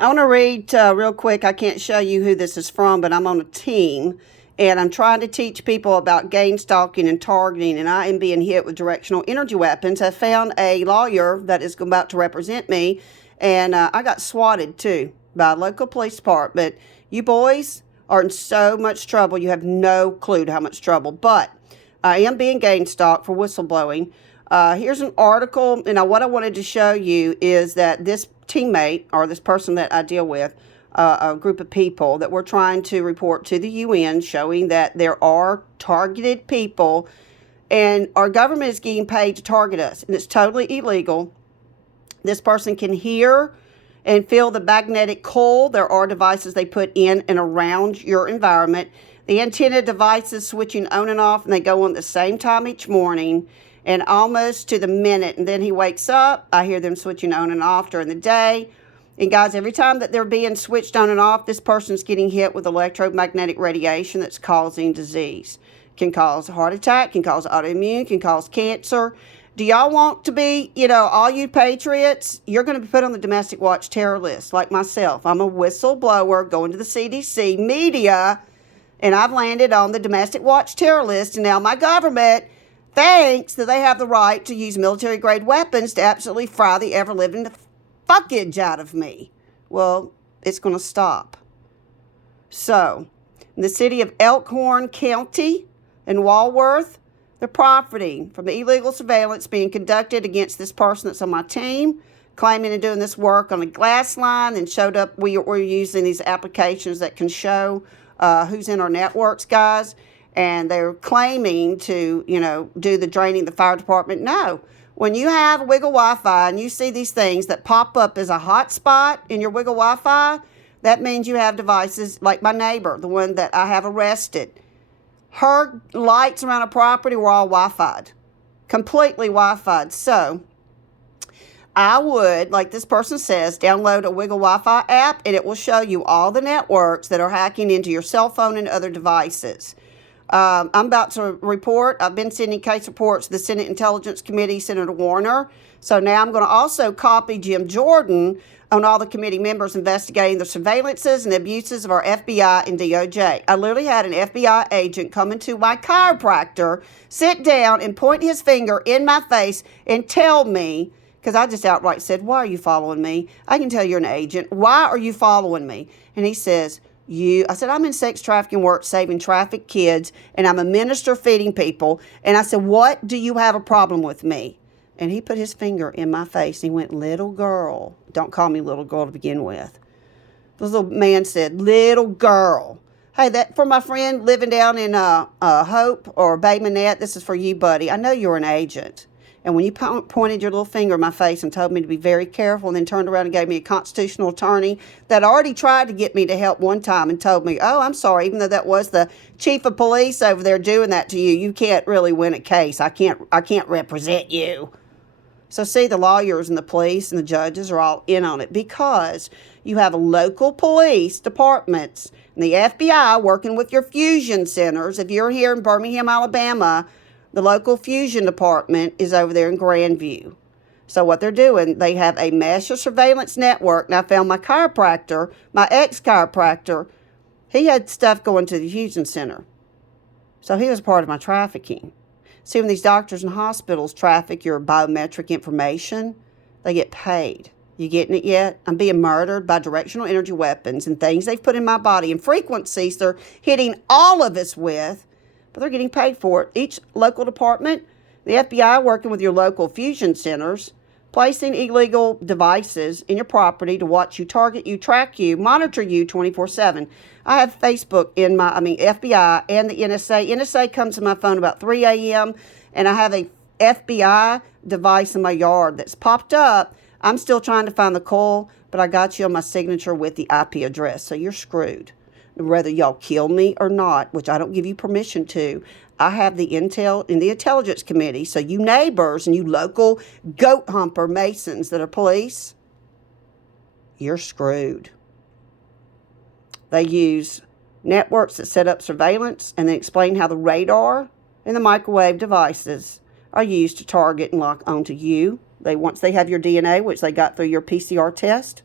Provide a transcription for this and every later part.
I want to read real quick. I can't show you who this is from, but I'm on a team and I'm trying to teach people about Gangstalking and targeting, and I am being hit with directional energy weapons. I found a lawyer that is about to represent me, and I got swatted too by a local police department. You boys are in so much trouble. You have no clue to how much trouble. But I am being Gangstalked for whistleblowing. Here's an article, and what I wanted to show you is that this teammate, or this person that I deal with, a group of people that we're trying to report to the UN, showing that there are targeted people, and our government is getting paid to target us, and it's totally illegal. This person can hear and feel the magnetic coil. There are devices they put in and around your environment. The antenna devices switching on and off, and they go on at the same time each morning, and almost to the minute. And then he wakes up. I hear them switching on and off during the day. And guys, every time that they're being switched on and off, this person's getting hit with electromagnetic radiation that's causing disease. Can cause a heart attack, can cause autoimmune, can cause cancer. Do y'all want to be, all you patriots, you're going to be put on the domestic watch terror list, like myself. I'm a whistleblower going to the CDC media, and I've landed on the domestic watch terror list, and now my government thinks that they have the right to use military-grade weapons to absolutely fry the ever-living fuckage out of me. Well, it's going to stop. So, in the city of Elkhorn County in Walworth, they're profiting from the illegal surveillance being conducted against this person that's on my team, claiming and doing this work on a glass line, and showed up. We're using these applications that can show who's in our networks, guys, and they're claiming to, do the draining the fire department. No. When you have Wiggle Wi-Fi and you see these things that pop up as a hotspot in your Wiggle Wi-Fi, that means you have devices like my neighbor, the one that I have arrested. Her lights around her property were all Wi-Fi'd, completely Wi-Fi'd. So I would, like this person says, download a Wiggle Wi-Fi app, and it will show you all the networks that are hacking into your cell phone and other devices. I'm about to report. I've been sending case reports to the Senate Intelligence Committee, Senator Warner. So now I'm going to also copy Jim Jordan on all the committee members investigating the surveillances and abuses of our FBI and DOJ. I literally had an FBI agent come into my chiropractor, sit down, and point his finger in my face and tell me, because I just outright said, "Why are you following me? I can tell you're an agent. Why are you following me?" And he says, I said, "I'm in sex trafficking work, saving trafficked kids, and I'm a minister feeding people." And I said, "What do you have a problem with me?" And he put his finger in my face. And he went, "Little girl." Don't call me little girl to begin with. This little man said, "Little girl." Hey, that for my friend living down in Hope or Bay Minette, this is for you, buddy. I know you're an agent. And when you pointed your little finger in my face and told me to be very careful, and then turned around and gave me a constitutional attorney that already tried to get me to help one time and told me, "Oh, I'm sorry, even though that was the chief of police over there doing that to you, you can't really win a case. I can't represent you." So see, the lawyers and the police and the judges are all in on it because you have local police departments and the FBI working with your fusion centers. If you're here in Birmingham, Alabama, the local fusion department is over there in Grandview. So what they're doing, they have a mesh of surveillance network. And I found my chiropractor, my ex-chiropractor, he had stuff going to the fusion center. So he was part of my trafficking. See, when these doctors and hospitals traffic your biometric information, they get paid. You getting it yet? I'm being murdered by directional energy weapons and things they've put in my body and frequencies they're hitting all of us with, but they're getting paid for it. Each local department, the FBI working with your local fusion centers, placing illegal devices in your property to watch you, target you, track you, monitor you 24/7. I have Facebook in FBI and the NSA. NSA comes to my phone about 3 a.m. and I have a FBI device in my yard that's popped up. I'm still trying to find the coil, but I got you on my signature with the IP address, so you're screwed. Whether y'all kill me or not, which I don't give you permission to, I have the intel in the Intelligence Committee, so you neighbors and you local goat humper masons that are police, you're screwed. They use networks that set up surveillance and then explain how the radar and the microwave devices are used to target and lock onto you. Once they have your DNA, which they got through your PCR test,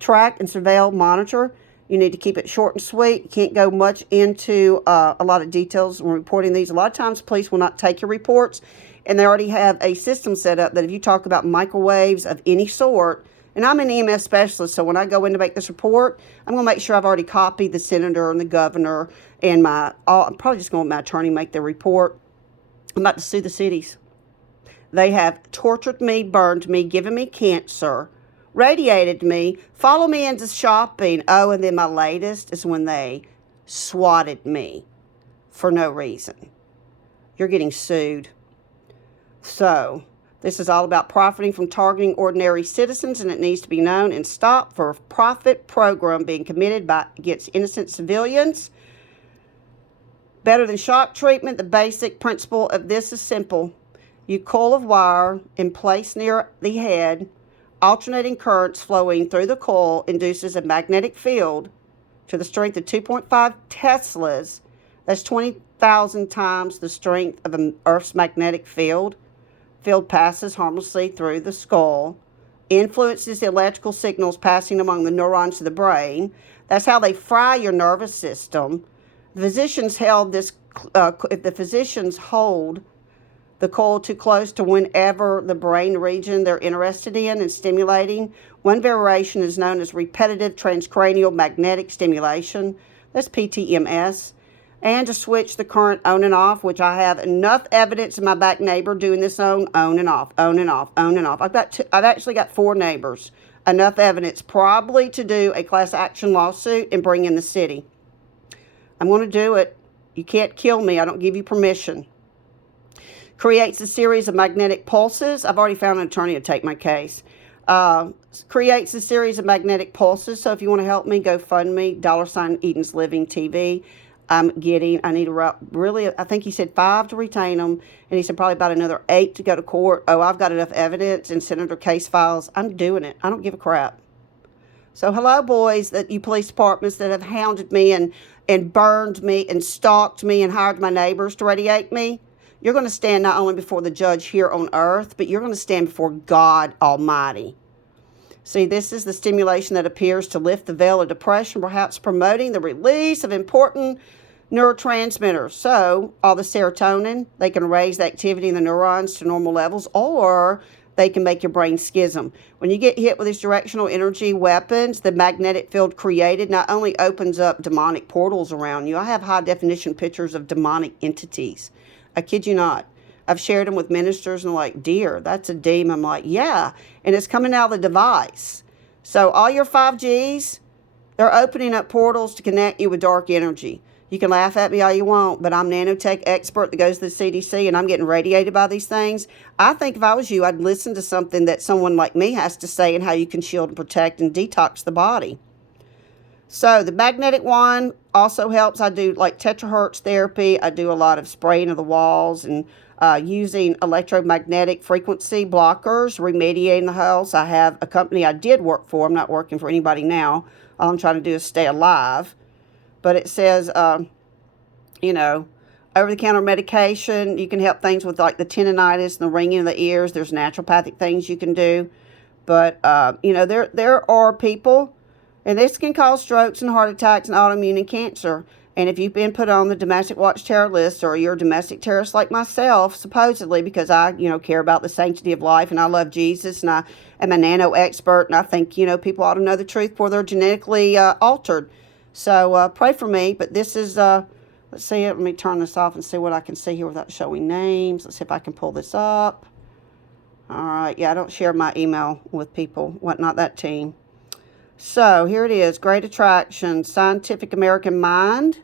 track and surveil, monitor. You need to keep it short and sweet. You can't go much into a lot of details when reporting these. A lot of times police will not take your reports, and they already have a system set up that if you talk about microwaves of any sort, and I'm an EMS specialist, so when I go in to make this report, I'm going to make sure I've already copied the senator and the governor and I'm probably just going to let my attorney make the report. I'm about to sue the cities. They have tortured me, burned me, given me cancer, radiated me, followed me into shopping. Oh, and then my latest is when they swatted me for no reason. You're getting sued. So, this is all about profiting from targeting ordinary citizens, and it needs to be known and stopped for a profit program being committed against innocent civilians. Better than shock treatment, the basic principle of this is simple. You coil of wire in place near the head, alternating currents flowing through the coil induces a magnetic field to the strength of 2.5 Teslas. That's 20,000 times the strength of an Earth's magnetic field. Field passes harmlessly through the skull, influences the electrical signals passing among the neurons of the brain. That's how they fry your nervous system. The physicians if the physicians hold the coil too close to whenever the brain region they're interested in and stimulating, one variation is known as repetitive transcranial magnetic stimulation. That's PTMS. And to switch the current on and off, which I have enough evidence in my back neighbor doing this on and off, on and off, on and off. I've actually got 4 neighbors. Enough evidence probably to do a class action lawsuit and bring in the city. I'm going to do it. You can't kill me. I don't give you permission. Creates a series of magnetic pulses. I've already found an attorney to take my case. Creates a series of magnetic pulses. So if you want to help me, GoFundMe, $ Eden's Living TV. I think he said 5 to retain them, and he said probably about another 8 to go to court. Oh, I've got enough evidence and senator case files. I'm doing it. I don't give a crap. So hello, boys, that you police departments that have hounded me and burned me and stalked me and hired my neighbors to radiate me. You're going to stand not only before the judge here on earth, but you're going to stand before God Almighty. See, this is the stimulation that appears to lift the veil of depression, perhaps promoting the release of important neurotransmitters. So, all the serotonin, they can raise the activity in the neurons to normal levels, or they can make your brain schism. When you get hit with these directional energy weapons, the magnetic field created not only opens up demonic portals around you. I have high-definition pictures of demonic entities. I kid you not. I've shared them with ministers, and they're like, dear, that's a demon. I'm like, yeah, and it's coming out of the device. So all your 5Gs, they're opening up portals to connect you with dark energy. You can laugh at me all you want, but I'm nanotech expert that goes to the CDC, and I'm getting radiated by these things. I think if I was you, I'd listen to something that someone like me has to say and how you can shield and protect and detox the body. So the magnetic wand also helps. I do like tetrahertz therapy. I do a lot of spraying of the walls and using electromagnetic frequency blockers, remediating the house. I have a company I did work for. I'm not working for anybody now. All I'm trying to do is stay alive. But it says, over-the-counter medication. You can help things with like the tendinitis and the ringing of the ears. There's naturopathic things you can do. But, there are people, and this can cause strokes and heart attacks and autoimmune and cancer. And if you've been put on the domestic watch terror list, or you're a domestic terrorist like myself, supposedly, because I, care about the sanctity of life and I love Jesus and I am a nano expert and I think, people ought to know the truth before they're genetically altered. So pray for me. But this is, let's see, let me turn this off and see what I can see here without showing names. Let's see if I can pull this up. All right. Yeah, I don't share my email with people. Not that team. So here it is. Great Attraction. Scientific American Mind.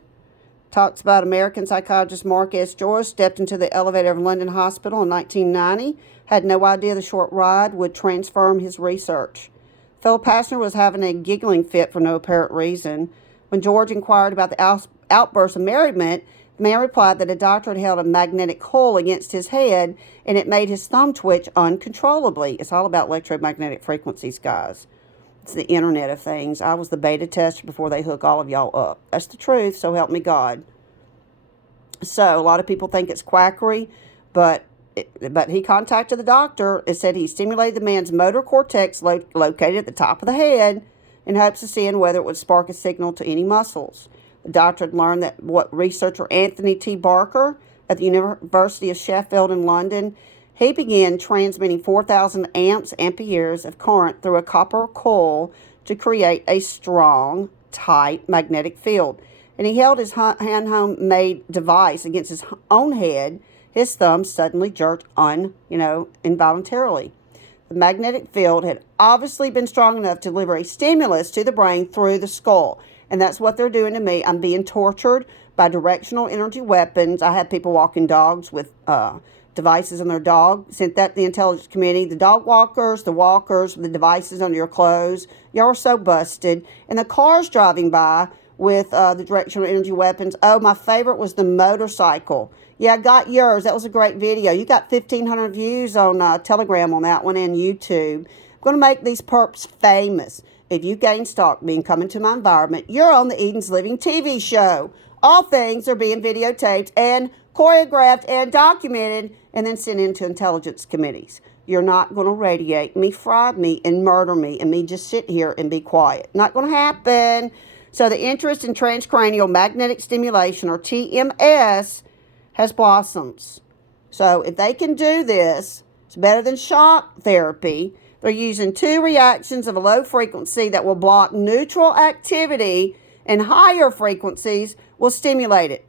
Talks about American psychologist Mark S. Joyce stepped into the elevator of London Hospital in 1990. Had no idea the short ride would transform his research. Fellow passenger was having a giggling fit for no apparent reason. When George inquired about the outburst of merriment, the man replied that a doctor had held a magnetic coil against his head and it made his thumb twitch uncontrollably. It's all about electromagnetic frequencies, guys. It's the internet of things. I was the beta tester before they hook all of y'all up. That's the truth, so help me God. So a lot of people think it's quackery, but he contacted the doctor and said he stimulated the man's motor cortex located at the top of the head in hopes of seeing whether it would spark a signal to any muscles. The doctor had learned that what researcher Anthony T. Barker at the University of Sheffield in London, he began transmitting 4,000 amperes of current through a copper coil to create a strong, tight magnetic field. And he held his hand-made device against his own head. His thumb suddenly jerked involuntarily. The magnetic field had obviously been strong enough to deliver a stimulus to the brain through the skull. And that's what they're doing to me. I'm being tortured by directional energy weapons. I have people walking dogs with devices on their dog. Sent that to the intelligence committee. The dog walkers, the devices under your clothes. Y'all are so busted. And the cars driving by with the directional energy weapons. Oh, my favorite was the motorcycle. Yeah, I got yours. That was a great video. You got 1,500 views on Telegram on that one and YouTube. I'm going to make these perps famous. If you Gangstalk me and come into my environment, you're on the Eden's Living TV show. All things are being videotaped and choreographed and documented and then sent into intelligence committees. You're not going to radiate me, fry me, and murder me, and me just sit here and be quiet. Not going to happen. So the interest in transcranial magnetic stimulation, or TMS, has blossoms. So if they can do this, it's better than shock therapy. They're using two reactions of a low frequency that will block neutral activity, and higher frequencies will stimulate it.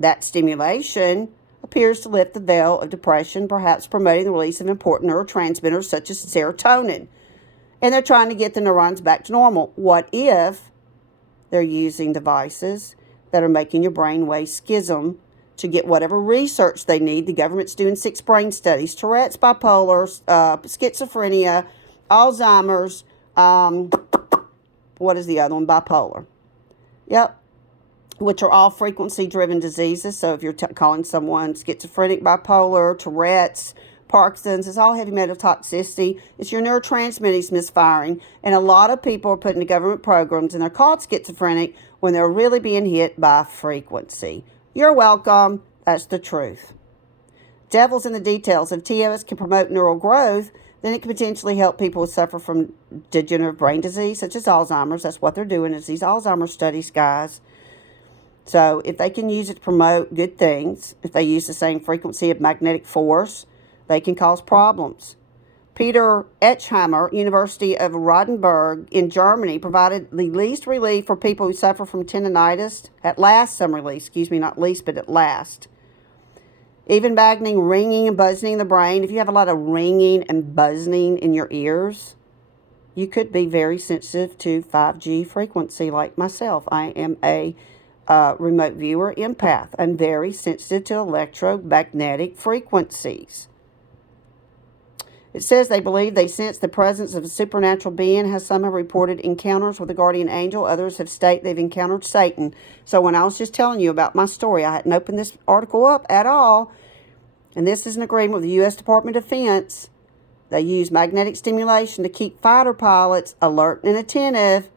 That stimulation appears to lift the veil of depression, perhaps promoting the release of important neurotransmitters such as serotonin. And they're trying to get the neurons back to normal. What if they're using devices that are making your brainwave schism to get whatever research they need? The government's doing 6 brain studies: Tourette's, bipolar, schizophrenia, Alzheimer's, what is the other one? Bipolar. Yep. Which are all frequency-driven diseases. So if you're calling someone schizophrenic, bipolar, Tourette's, Parkinson's, it's all heavy metal toxicity. It's your neurotransmitters misfiring. And a lot of people are put into government programs, and they're called schizophrenic when they're really being hit by frequency. You're welcome. That's the truth. Devil's in the details. If TMS can promote neural growth, then it can potentially help people who suffer from degenerative brain disease, such as Alzheimer's. That's what they're doing, is these Alzheimer's studies, guys. So if they can use it to promote good things, if they use the same frequency of magnetic force, they can cause problems. Peter Etchheimer, University of Rodenburg in Germany, provided the least relief for people who suffer from tendinitis. At last, some relief. Excuse me, not least, but at last. Even bagning, ringing, and buzzing in the brain. If you have a lot of ringing and buzzing in your ears, you could be very sensitive to 5G frequency like myself. I am a remote viewer empath. I'm very sensitive to electromagnetic frequencies. It says they believe they sense the presence of a supernatural being. Has some have reported encounters with a guardian angel. Others have stated they've encountered Satan. So when I was just telling you about my story, I hadn't opened this article up at all. And this is an agreement with the U.S. Department of Defense. They use magnetic stimulation to keep fighter pilots alert and attentive.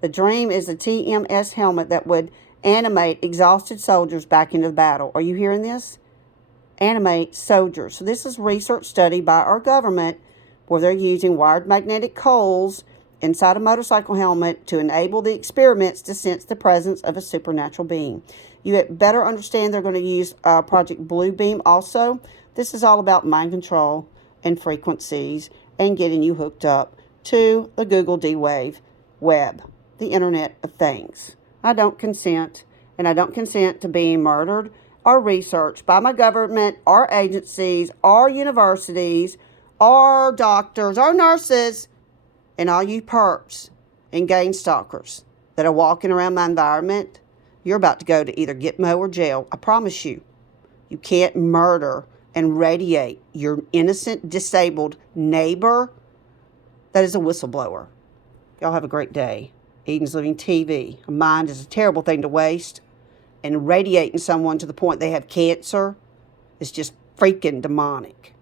The dream is a TMS helmet that would animate exhausted soldiers back into the battle. Are you hearing this? Animate soldiers. So this is research study by our government where they're using wired magnetic coils inside a motorcycle helmet to enable the experiments to sense the presence of a supernatural being. You had better understand they're going to use Project Bluebeam also. This is all about mind control and frequencies and getting you hooked up to the Google D-Wave web, the Internet of Things. I don't consent, and I don't consent to being murdered or researched by my government or agencies or universities or doctors or nurses and all you perps and gang stalkers that are walking around my environment. You're about to go to either Gitmo or jail. I promise you. You can't murder and radiate your innocent, disabled neighbor. That is a whistleblower. Y'all have a great day. Eden's Living TV. A mind is a terrible thing to waste. And radiating someone to the point they have cancer is just freaking demonic.